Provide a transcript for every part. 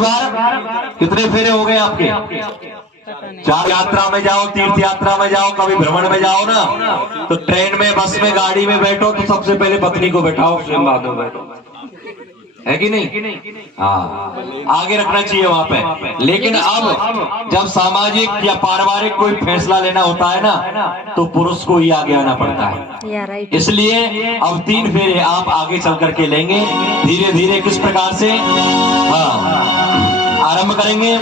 बार? कितने फेरे हो गए आपके? 4 यात्रा में जाओ, तीर्थ यात्रा में जाओ, कभी भ्रमण में जाओ ना, तो ट्रेन में, बस में, गाड़ी में बैठो तो सबसे पहले पत्नी को बैठाओ, फिर बाद में बैठो, है कि नहीं? हाँ, आगे रखना चाहिए वहां पे। लेकिन अब जब सामाजिक या पारिवारिक कोई फैसला लेना होता है ना, तो पुरुष को ही आगे आना पड़ता है। इसलिए अब 3 फेरे आप आगे चल करके लेंगे, धीरे धीरे किस प्रकार से आरंभ करेंगे।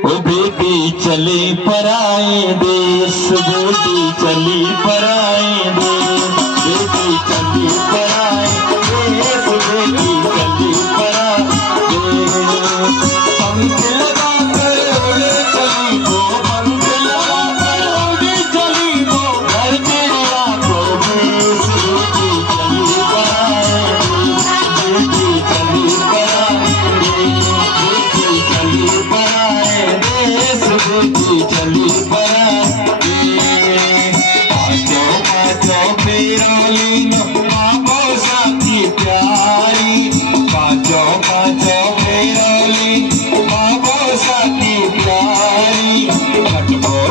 ओ बेटी चली पराए देश, बेटी चली पराए देश, बेटी चली पराए देश, बेटी चली पराए देश। पंख लगा कर उड़ चली वो, पंख लगा कर उड़ चली वो, घर तेरा को देश, बेटी चली पराए देश, बेटी चली पराए देश, बेटी चली पराए देश, बेटी चली पराए देश। पाँचों पाँचों फेरा लेना बाबो साथी प्यारी, पाँचों पाँचों फेरा लेना बाबो साथी प्यारी।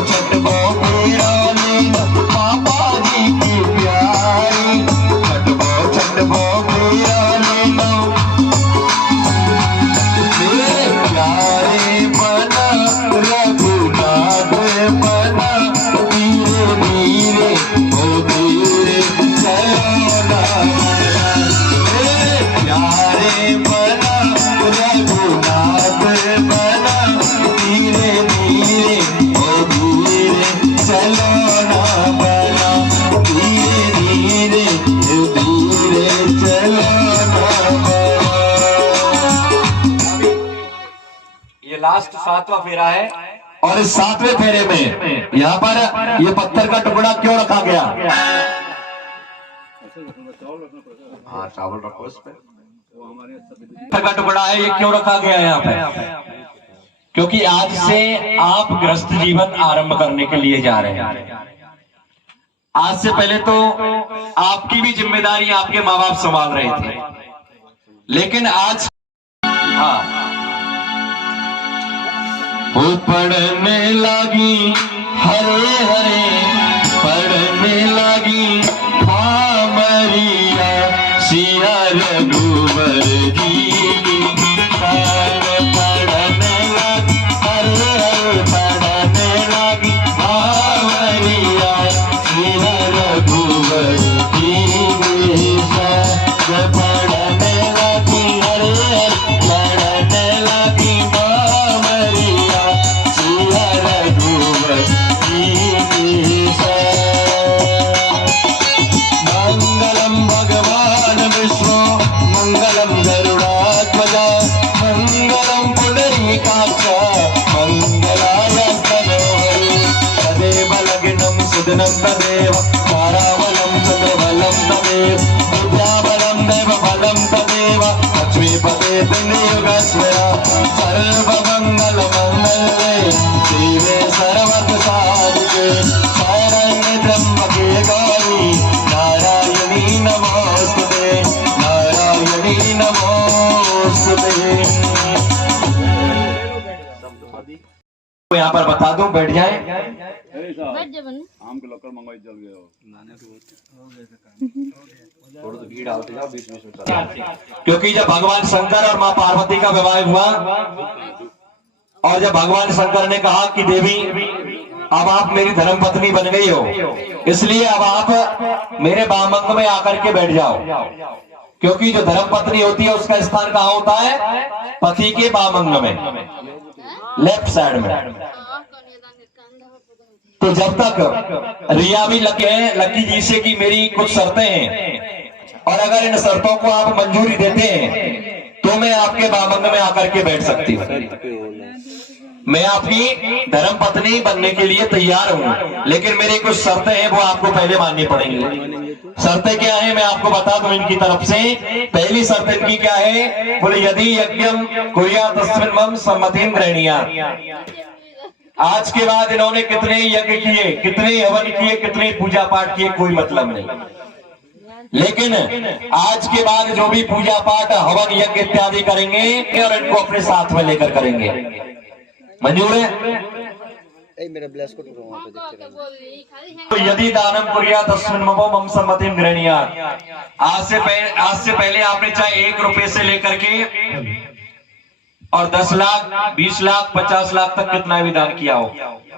छठबो फेरा लेना पापा जी की प्यारी, छठबो फेरा लेना मेरे प्यारे बना, रघुनाथ बना, धीरे धीरे ओ धीरे चलो ना बना। मेरे प्यारे बना, रघुनाथ बना, धीरे धीरे ओ धीरे चलो ना बना, धीरे धीरे धीरे चलो ना बना। ये लास्ट 7वां फेरा है, और इस 7वें फेरे में यहाँ पर ये पत्थर का टुकड़ा क्यों रखा गया? हाँ, चावल रखो इस पे। पत्थर का टुकड़ा है, ये क्यों रखा गया है यहाँ पे? क्योंकि आज से आप गृहस्थ जीवन आरंभ करने के लिए जा रहे हैं। आज से पहले तो आपकी भी जिम्मेदारी आपके माँ बाप संभाल रहे थे, लेकिन आज वो पढ़ने लगी हरे हरे, पढ़ने लगी मरिया सिया रघुवर जी की। पढ़ने लगी हरे हरे, पढ़ने लगी मरिया सिया रघुवर जी की। पढ़ने लगी हरे हरे, पढ़ने लगी मरिया सिया रघुवर जी की। मंगलम भगवान विष्णु, मंगलम गरुड़ात्मजा, मंगलम पुंडरीकाक्ष, मंगलाय स्तनोहरि। तदेव लग्नं सुदिनं तदेव, ताराबलं चंद्रबलं तदेव, विद्याबलं देवबलं तदेव, लक्ष्मीपते पुण्ययुगस्मया। सर्वमंगल मंगले शिवे सर्वसाधिके, शरण्ये त्र्यंबके गौरी नारायणी नमोस्तुते, नारायणी नमोस्तुते। यहाँ पर बता दूं, बैठ जाए। आम के लकड़ मंगवाई जल गए हो, थोड़ा तो भीड़ आते जाओ बीच में। क्योंकि जब भगवान शंकर और मां पार्वती का विवाह हुआ, और जब भगवान शंकर ने कहा कि देवी अब आप मेरी धर्मपत्नी बन गई हो, इसलिए अब आप मेरे वामंग में आकर के बैठ जाओ। क्योंकि जो धर्मपत्नी होती है उसका स्थान कहाँ होता है? पति के वामंग में, लेफ्ट साइड में। तो जब तक रिया भी लकी जी से कि मेरी कुछ शर्तें हैं, और अगर इन शर्तों को आप मंजूरी देते हैं तो मैं आपके वामंग में आकर के बैठ सकती हूँ, मैं आपकी धर्मपत्नी बनने के लिए तैयार हूँ। लेकिन मेरी कुछ शर्तें हैं, वो आपको पहले माननी पड़ेंगी। शर्तें क्या है मैं आपको बता दूं इनकी तरफ से। पहली शर्त इनकी क्या है? बोले यदि यज्ञम कुर्यात् तस्मिन् मम सम्मतिं गृह्णाति। आज के बाद इन्होंने कितने यज्ञ किए, कितने हवन किए, कितने पूजा पाठ किए, कोई मतलब नहीं। लेकिन आज के बाद जो भी पूजा पाठ हवन यज्ञ इत्यादि करेंगे और इनको अपने साथ में लेकर करेंगे। मंजूर है? मेरा ब्लेस को वहां पे देखते रहना। तो यदि दानम कुर्या तस्मिन् ममो मम सम्मतिम गृह्णीयात्। आज से पहले आपने चाहे 1 रुपए से लेकर के और 10 लाख 20 लाख 50 लाख तक कितना भी दान किया हो,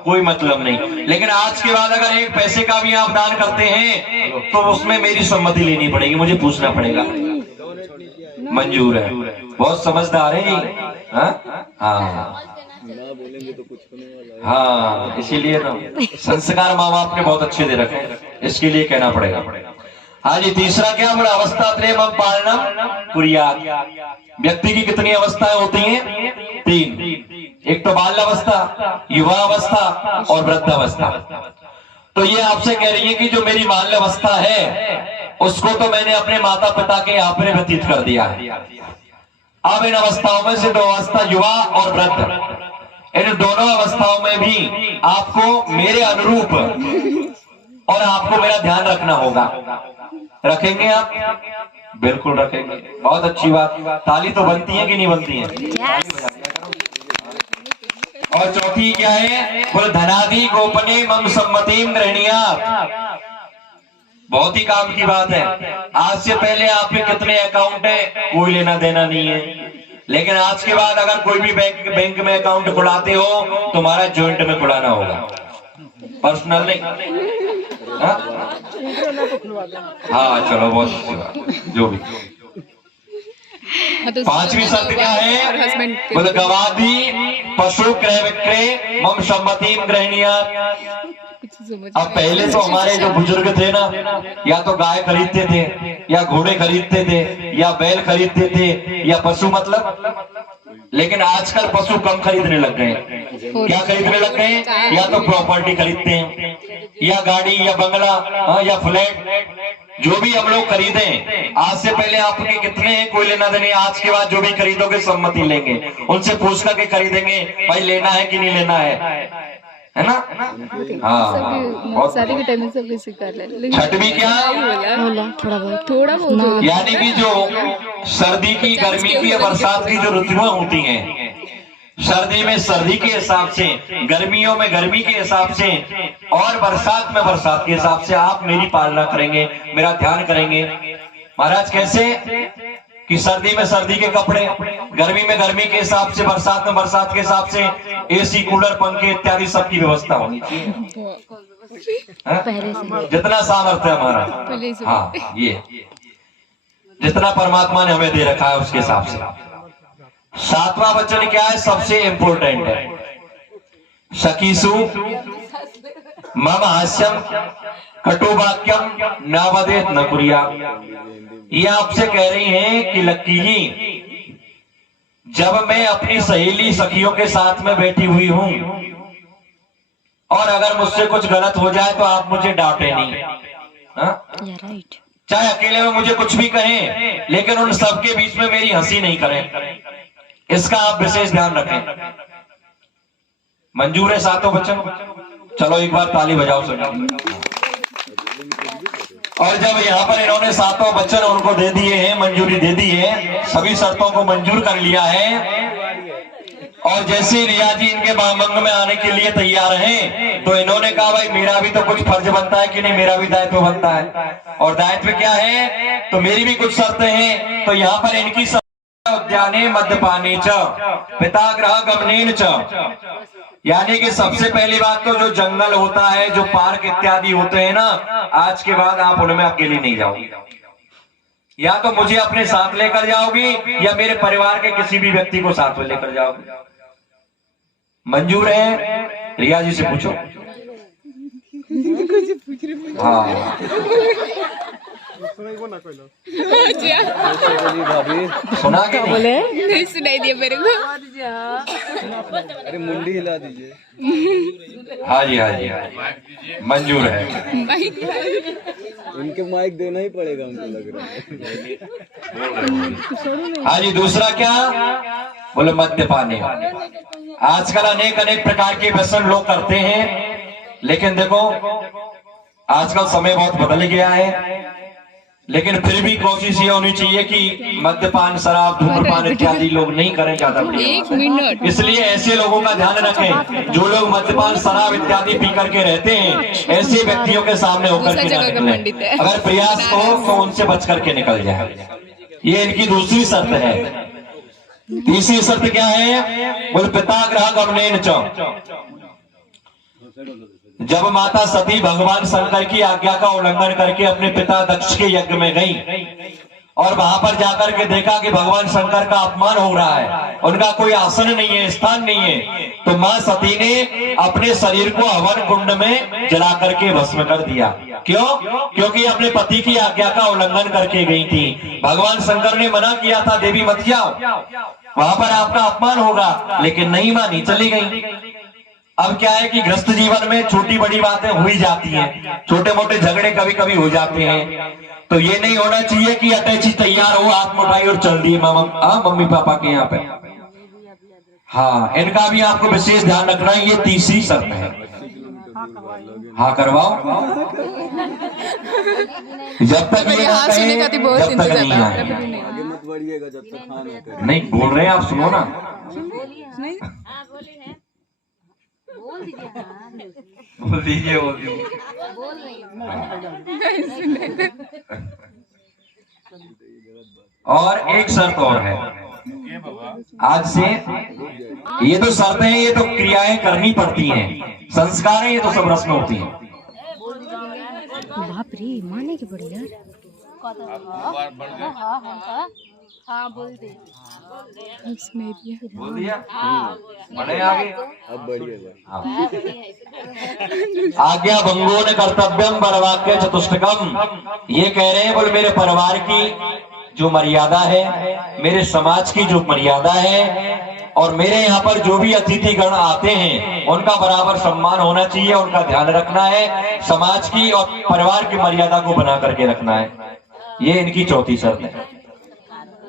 कोई मतलब नहीं। लेकिन आज के बाद अगर 1 पैसे का भी आप दान करते हैं तो उसमें मेरी सम्मति लेनी पड़ेगी, मुझे पूछना पड़ेगा। मंजूर है? बहुत समझदार है जी। हाँ बोलेंगे तो कुछ होने वाला है। हाँ, इसीलिए ना संस्कार माँ बाप ने बहुत अच्छे दे रखे हैं, इसके लिए कहना पड़ेगा। हाँ जी, तीसरा क्या बोला? अवस्था त्रयम पालनम कुर्यात्। व्यक्ति की कितनी अवस्थाएं होती हैं? 3। एक तो बाल अवस्था, युवा अवस्था और वृद्ध अवस्था। तो ये आपसे कह रही है कि जो मेरी बाल अवस्था है उसको तो मैंने अपने माता पिता के यहाँ पर व्यतीत कर दिया है। अब इन अवस्थाओं में से 2 अवस्था, युवा और वृद्ध, इन दोनों अवस्थाओं में भी आपको मेरे अनुरूप और आपको मेरा ध्यान रखना होगा। रखेंगे आप? बिल्कुल रखेंगे। बहुत अच्छी बात। ताली तो बनती है कि नहीं बनती है? और चौथी क्या है? बोले धनादि गोपने मम सम्मतिम गृह्णीयात्। बहुत ही काम की बात है। आज से पहले आप पे कितने अकाउंट है, कोई लेना देना नहीं है। लेकिन आज के बाद अगर कोई भी बैंक में अकाउंट खुलाते हो तुम्हारा जॉइंट में खुलाना होगा, पर्सनल नहीं। हाँ चलो, बहुत अच्छी बात। जो भी 5वीं शर्त क्या है? बोले गवादि पशु क्रय विक्रय मम सम्मतिम गृह्णीयात्। अब पहले तो हमारे जो बुजुर्ग थे ना, या तो गाय खरीदते थे या घोड़े खरीदते थे या बैल खरीदते थे या पशु मतलब। लेकिन आजकल पशु कम खरीदने लग गए। क्या खरीदने लग गए? या तो प्रॉपर्टी खरीदते हैं या गाड़ी या बंगला या फ्लैट, जो भी हम लोग खरीदें। आज से पहले आपके कितने हैं, कोई लेना देने। आज के बाद जो भी खरीदोगे सम्मति लेंगे, उनसे पूछ करके खरीदेंगे, भाई लेना है कि नहीं लेना है ना? हाँ, शादी के टाइम में सब किसी कर ले। छठवीं क्या? थोड़ा बहुत यानी कि जो सर्दी की, गर्मी की, बरसात की जो ऋतुएं होती हैं, सर्दी में सर्दी के हिसाब से, गर्मियों में गर्मी के हिसाब से और बरसात में बरसात के हिसाब से आप मेरी पालना करेंगे, मेरा ध्यान करेंगे। महाराज कैसे? कि सर्दी में सर्दी के कपड़े, गर्मी में गर्मी के हिसाब से, बरसात में बरसात के हिसाब से एसी, कूलर, पंखे इत्यादि सबकी व्यवस्था होनी चाहिए। जितना सामर्थ्य है हमारा, हाँ, ये जितना परमात्मा ने हमें दे रखा है उसके हिसाब से। 7वां वचन क्या है? सबसे इंपोर्टेंट है। सखीसु मम हास्यम कटुवाक्यम न वदेत न कुर्यात्। ये आपसे कह रही हैं कि लक्की जी, जब मैं अपनी सहेली सखियों के साथ में बैठी हुई हूं और अगर मुझसे कुछ गलत हो जाए तो आप मुझे डांटे नहीं। चाहे अकेले में मुझे कुछ भी कहें, लेकिन उन सबके बीच में मेरी हंसी नहीं करें, इसका आप विशेष ध्यान रखें। मंजूर है 7वां वचन? चलो एक बार ताली बजाओ सभी। और जब यहाँ पर इन्होंने 7वां वचन उनको दे दिए हैं, मंजूरी दे दी है, सभी शर्तों को मंजूर कर लिया है, और जैसे रिया जी इनके बामंग में आने के लिए तैयार हैं, तो इन्होंने कहा भाई मेरा भी तो कुछ फर्ज बनता है कि नहीं, मेरा भी दायित्व बनता है। और दायित्व क्या है? तो मेरी भी कुछ शर्तें हैं। तो यहाँ पर इनकी उद्याने मद्यपाने च पिता ग्रह गमनेन च, यानी कि सबसे पहली बात तो जो जंगल होता है, जो पार्क इत्यादि होते हैं ना, आज के बाद आप उनमें अकेली नहीं जाओगी। या तो मुझे अपने साथ लेकर जाओगी या मेरे परिवार के किसी भी व्यक्ति को साथ में लेकर जाओगी। मंजूर है? रिया जी से पूछो। हाँ सुना के बोले नहीं सुनाई दिया मेरे को। अरे मुंडी हिला दीजिए। हाँ जी, हाँ जी, मंजूर है। इनके माइक देना ही पड़ेगा हमको लग रहा है। हाँ जी, दूसरा क्या? बोले मद्यपाने। आजकल अनेक अनेक प्रकार के व्यसन लोग करते हैं, लेकिन देखो आजकल समय बहुत बदल गया है। लेकिन फिर भी कोशिश ये होनी चाहिए कि मद्यपान, शराब, धूम्रपान इत्यादि लोग नहीं करें ज्यादा। एक मिनट। इसलिए ऐसे लोगों का ध्यान रखें जो लोग मद्यपान, शराब इत्यादि पी करके रहते हैं, ऐसे व्यक्तियों के सामने होकर के ना निकलें। अगर प्रयास हो तो उनसे बच करके निकल जाए। ये इनकी दूसरी शर्त है। तीसरी शर्त क्या है? बोल पिता ग्रह गमनेन च। जब माता सती भगवान शंकर की आज्ञा का उल्लंघन करके अपने पिता दक्ष के यज्ञ में गई और वहां पर जाकर के देखा कि भगवान शंकर का अपमान हो रहा है, उनका कोई आसन नहीं है, स्थान नहीं है, तो मां सती ने अपने शरीर को हवन कुंड में जला करके भस्म कर दिया। क्यों? क्योंकि अपने पति की आज्ञा का उल्लंघन करके गई थी। भगवान शंकर ने मना किया था, देवी मत जाओ, वहां पर आपका अपमान होगा, लेकिन नहीं मानी, चली गई। अब क्या है कि गृहस्थ जीवन में छोटी बड़ी बातें हुई जाती हैं, छोटे मोटे झगड़े कभी कभी हो जाते हैं। तो ये नहीं होना चाहिए कि अटैची तैयार हो, हाथ उठाई और चल दिए मम्मी पापा के यहाँ पे। हाँ, इनका भी आपको विशेष ध्यान रखना है। ये तीसरी शर्त है। हाँ करवाओ, जब तक ये ना कहे, जब तक नहीं आए। नहीं बोल रहे हैं आप, सुनो ना। बोल दीजिए, बोल दीजिए। और एक शर्त और है आज से। ये तो शर्तें हैं, ये तो क्रियाएं करनी पड़ती हैं, संस्कार है, ये तो सब रस्में होती हैं। बाप रे, माने की बड़ी यार। हाँ बोल दे। बोल दिया। बढ़े आगे। अब बढ़िए। आज्ञा भंगो न कर्तव्यम परवाक्य चतुष्टकम। ये कह रहे हैं, बोले मेरे परिवार की जो मर्यादा है, मेरे समाज की जो मर्यादा है, और मेरे यहाँ पर जो भी अतिथि गण आते हैं उनका बराबर सम्मान होना चाहिए, उनका ध्यान रखना है, समाज की और परिवार की मर्यादा को बना करके रखना है। ये इनकी चौथी शर्त है।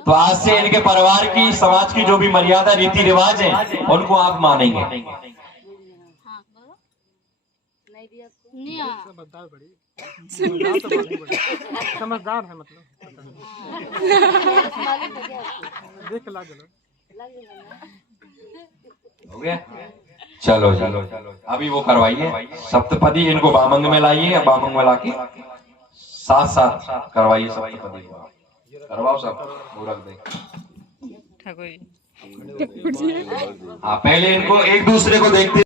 तो आज से इनके परिवार की, समाज की जो भी मर्यादा, रीति रिवाज है, उनको आप मानेंगे। समझदार है, मतलब हो गया। चलो चलो चलो, अभी वो करवाइए सप्तपदी, इनको बामंग में लाइए, बामंग में लाके साथ साथ करवाइए सप्तपदी। करवाओ सब, वो रख दे। हाँ, पहले इनको एक दूसरे को देखते।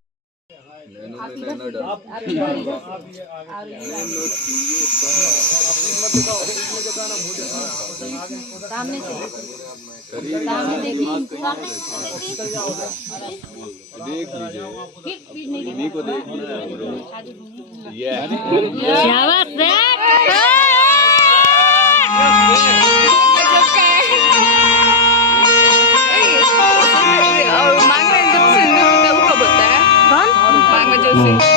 सामने देख लीजिए को और मांग में जब सिंदूर होता है वो कब होता है? कौन? मांग में जो सिंदूर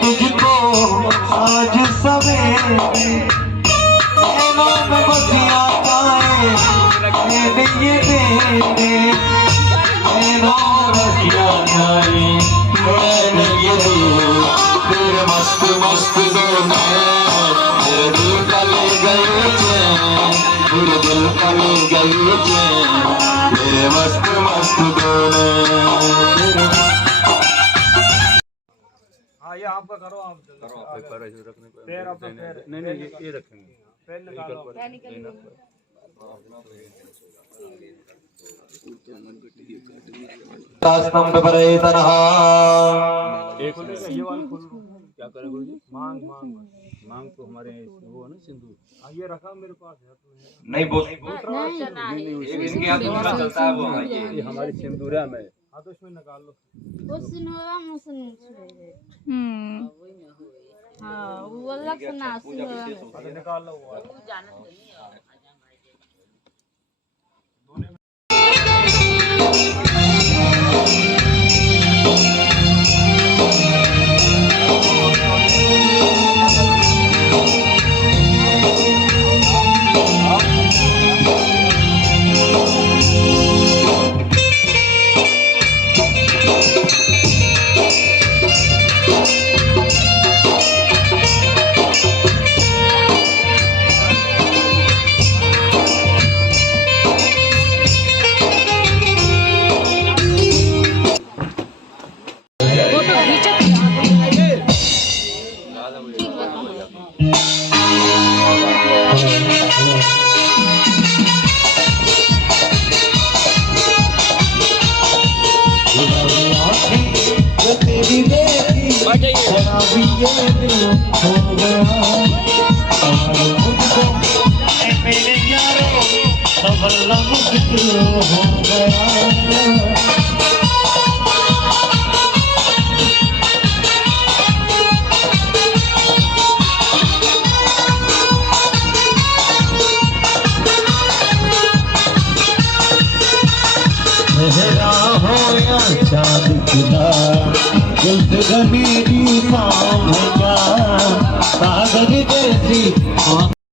तुझको आज सवेरे नैनों में बसिया गाए ये दे नैनों में बसिया गाए ये दे तेरे मस्त मस्त दो मेरे दिल का ले गए चैन, मेरे दिल का ले गए चैन, मेरे मस्त मस्त दो। ये आपका करो, आप पैर अपना पैर नहीं ये रखेंगे, पैर निकालो। स्तंभ परे तनः ये वाला खोल, क्या करे गुरु जी? मांग मांग मांग तो हमारे वो है ना सिंदूर। ये रखा मेरे पास है, नहीं बोल इनके हाथ दूसरा चलता है, वो ये हमारी सिंदूरा में। हाँ तो इसमें निकाल लो। हाँ वो अलग से ना निकाल लो वो। ये दिल हो गया और मुझको मेरे यारों सब लग फिक्र हो गया। चेहरा हो या चांद खुदा, दिल से मेरी माँ